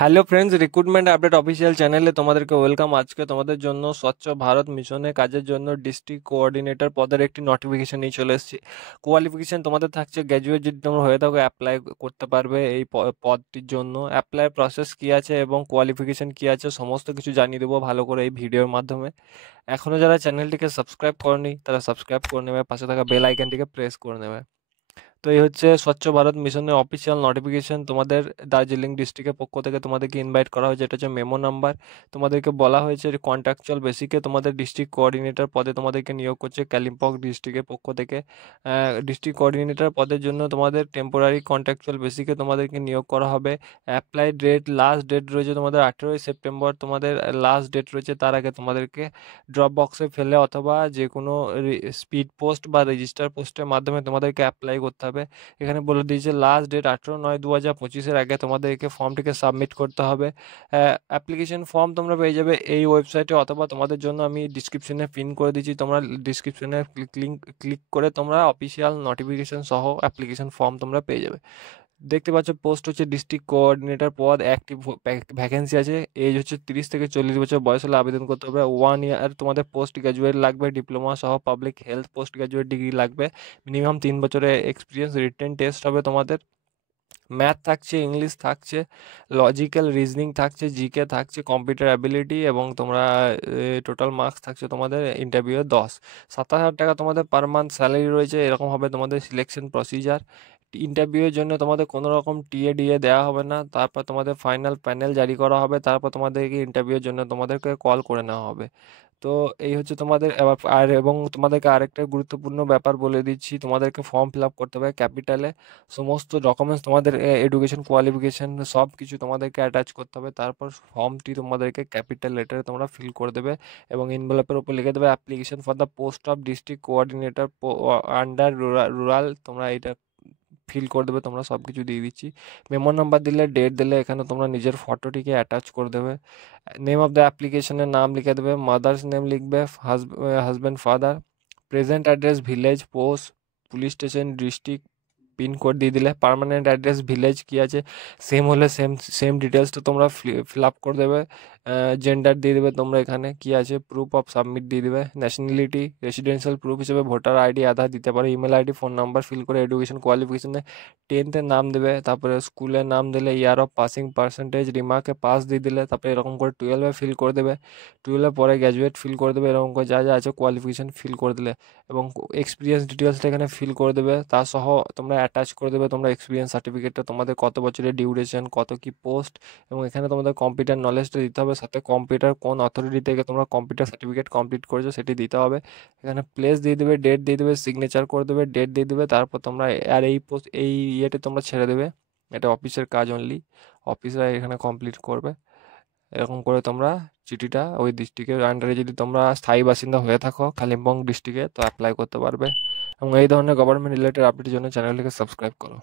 Hello friends, recruitment update official চ্যানেলে তোমাদেরকে welcome. আজকে তোমাদের জন্য স্বচ্ছ ভারত মিশনে কাজের জন্য ডিস্ট্রিক্ট কোঅর্ডিনেটর পদের একটি নোটিফিকেশন নিয়ে চলে এসেছি। কোয়ালিফিকেশন তোমাদের থাকছে গ্র্যাজুয়েট, যদি তোমরা হয়ে থাকো অ্যাপ্লাই করতে পারবে এই পদটির জন্য। অ্যাপ্লাই প্রসেস কী আছে এবং কোয়ালিফিকেশন কী আছে সমস্ত কিছু জানিয়ে দেবো ভালো করে এই ভিডিওর মাধ্যমে। এখনও যারা চ্যানেলটিকে সাবস্ক্রাইব করনি তারা সাবস্ক্রাইব করে নেবে, পাশে থাকা বেল আইকনটিকে প্রেস করে নেবে। তো এই হচ্ছে স্বচ্ছ ভারত মিশনের অফিসিয়াল নোটিফিকেশন। তোমাদের দার্জিলিং ডিস্ট্রিক্টের পক্ষ থেকে তোমাদেরকে ইনভাইট করা হয়েছে। এটা হচ্ছে মেমো নাম্বার। তোমাদেরকে বলা হয়েছে কন্ট্রাকচুয়াল বেসিকে তোমাদের ডিস্ট্রিক্ট কোঅর্ডিনেটর পদে তোমাদেরকে নিয়োগ করছে কালিম্পং ডিস্ট্রিক্টের পক্ষ থেকে। ডিস্ট্রিক্ট কোঅর্ডিনেটর পদের জন্য তোমাদের টেম্পোরারি কন্ট্রাকচুয়াল বেসিকে তোমাদেরকে নিয়োগ করা হবে। অ্যাপ্লাই ডেট, লাস্ট ডেট রয়েছে তোমাদের 18ই সেপ্টেম্বর। তোমাদের লাস্ট ডেট রয়েছে, তার আগে তোমাদেরকে ড্রপ বক্সে ফেলে অথবা যে কোনো স্পিড পোস্ট বা রেজিস্টার পোস্টের মাধ্যমে তোমাদেরকে অ্যাপ্লাই করতে হবে। এখানে বলে দিয়েছে লাস্ট ডেট 18/9/2025 আগে তোমাদেরকে ফর্মটিকে সাবমিট করতে হবে। অ্যাপ্লিকেশন ফর্ম তোমরা পেয়ে যাবে এই ওয়েবসাইটে, অথবা তোমাদের জন্য আমি ডিসক্রিপশনে পিন করে দিচ্ছি। তোমরা ডিসক্রিপশনে ক্লিক করে তোমরা অফিসিয়াল নোটিফিকেশন সহ অ্যাপ্লিকেশন ফর্ম তোমরা পেয়ে যাবে। দেখতে পাচ্ছ পোস্ট হচ্ছে ডিস্ট্রিক্ট কোঅর্ডিনেটর পদ, অ্যাক্টিভ ভ্যাকেন্সি আছে। এজ হচ্ছে 30 থেকে 40 বছর বয়স হলে আবেদন করতে হবে। 1 ইয়ার তোমাদের পোস্ট গ্রাজুয়েট লাগবে, ডিপ্লোমা সহ public health post graduate degree লাগবে। মিনিমাম 3 বছরের এক্সপিরিয়েন্স। রিটেন টেস্ট হবে তোমাদের। ম্যাথ থাকছে, ইংলিশ থাকছে, লজিক্যাল রিজনিং থাকছে, জিকে থাকছে, কম্পিউটার অ্যাবিলিটি, এবং তোমরা টোটাল মার্কস থাকছে তোমাদের ইন্টারভিউয়ে 10। 27,000 টাকা তোমাদের পার মান্থ স্যালারি রয়েছে। এরকম হবে তোমাদের সিলেকশন প্রসিজার। ইন্টারভিউয়ের জন্য তোমাদের কোনো রকম টিএ ডিএ দেওয়া হবে না। তারপর তোমাদের ফাইনাল প্যানেল জারি করা হবে, তারপর তোমাদেরকে ইন্টারভিউয়ের জন্য তোমাদেরকে কল করে নেওয়া হবে। তো এই হচ্ছে তোমাদের এবং তোমাদেরকে আরেকটা গুরুত্বপূর্ণ ব্যাপার বলে দিচ্ছি, তোমাদেরকে ফর্ম ফিল আপ করতে হবে ক্যাপিটালে। সমস্ত ডকুমেন্টস তোমাদের এডুকেশন কোয়ালিফিকেশন সব কিছু তোমাদেরকে অ্যাটাচ করতে হবে। তারপর ফর্মটি তোমাদেরকে ক্যাপিটাল লেটারে তোমরা ফিল করে দেবে এবং ইনভেলপের উপর লিখে দেবে application for the post of district coordinator under rural. তোমরা এটা ফিল করে দেবে। তোমরা সব কিছু দিয়ে দিচ্ছি। মেমো নাম্বার দিলে, ডেট দিলে, এখানে তোমরা নিজের ফটোটিকে অ্যাটাচ করে দেবে। নেম অফ দ্য অ্যাপ্লিকেশনের নাম লিখে দেবে, মাদার্স নেম লিখবে, husband father, present address village, post, police station, district, pincode দিয়ে দিলে। পার্মানেন্ট অ্যাড্রেস ভিলেজ কি আছে সেম হলে সেম সেম ডিটেলসটা তোমরা ফিল আপ করে দেবে। জেন্ডার দিয়ে দেবে তোমরা, এখানে কি আছে প্রুফ অফ সাবমিট দিয়ে দেবে। ন্যাশনালিটি, রেসিডেন্সিয়াল প্রুফ হিসেবে ভোটার আইডি, আধার দিতে পারো। Email ID, phone number fill করে এডুকেশন কোয়ালিফিকেশনে 10th-এর নাম দেবে, তারপরে স্কুলের নাম দিলে, ইয়ার অফ পাসিং পার্সেন্টেজ, রিমার্কে পাস দিয়ে দিলে, তারপরে এরকম করে 12-এ ফিল করে দেবে। 12-এর পরে গ্র্যাজুয়েট ফিল করে দেবে, এরকম করে যা যা আছে কোয়ালিফিকেশন ফিল করে দিলে এবং এক্সপিরিয়েন্স ডিটেলসটা এখানে ফিল করে দেবে। তা সহ তোমরা অ্যাটাচ করে দেবে তোমরা এক্সপিরিয়েন্স সার্টিফিকেটটা, তোমাদের কত বছরের ডিউরেশন, কত কি পোস্ট, এবং এখানে তোমাদের কম্পিউটার নলেজটা দিতে হবে। সাথে কম্পিউটার কোন অথরিটি থেকে তোমরা কম্পিউটার সার্টিফিকেট কমপ্লিট করেছো সেটি দিতে হবে। এখানে প্লেস দিয়ে দেবে, ডেট দিয়ে দেবে, সিগনেচার করে দেবে, ডেট দিয়ে দেবে। তারপর তোমরা আর এই পোস্ট এই ইয়েতে তোমরা ছেড়ে দেবে। এটা অফিসের কাজ অনলি, অফিসরা এখানে কমপ্লিট করবে। এরকম করে তোমরা চিঠিটা ওই ডিস্ট্রিক্টের আন্ডারে, যদি তোমরা স্থায়ী বাসিন্দা হয়ে থাকো কালিম্পং ডিস্ট্রিক্টে, তো অ্যাপ্লাই করতে পারবে। এবং এই ধরনের গভর্নমেন্ট রিলেটেড আপডেটের জন্য চ্যানেলটিকে সাবস্ক্রাইব করো।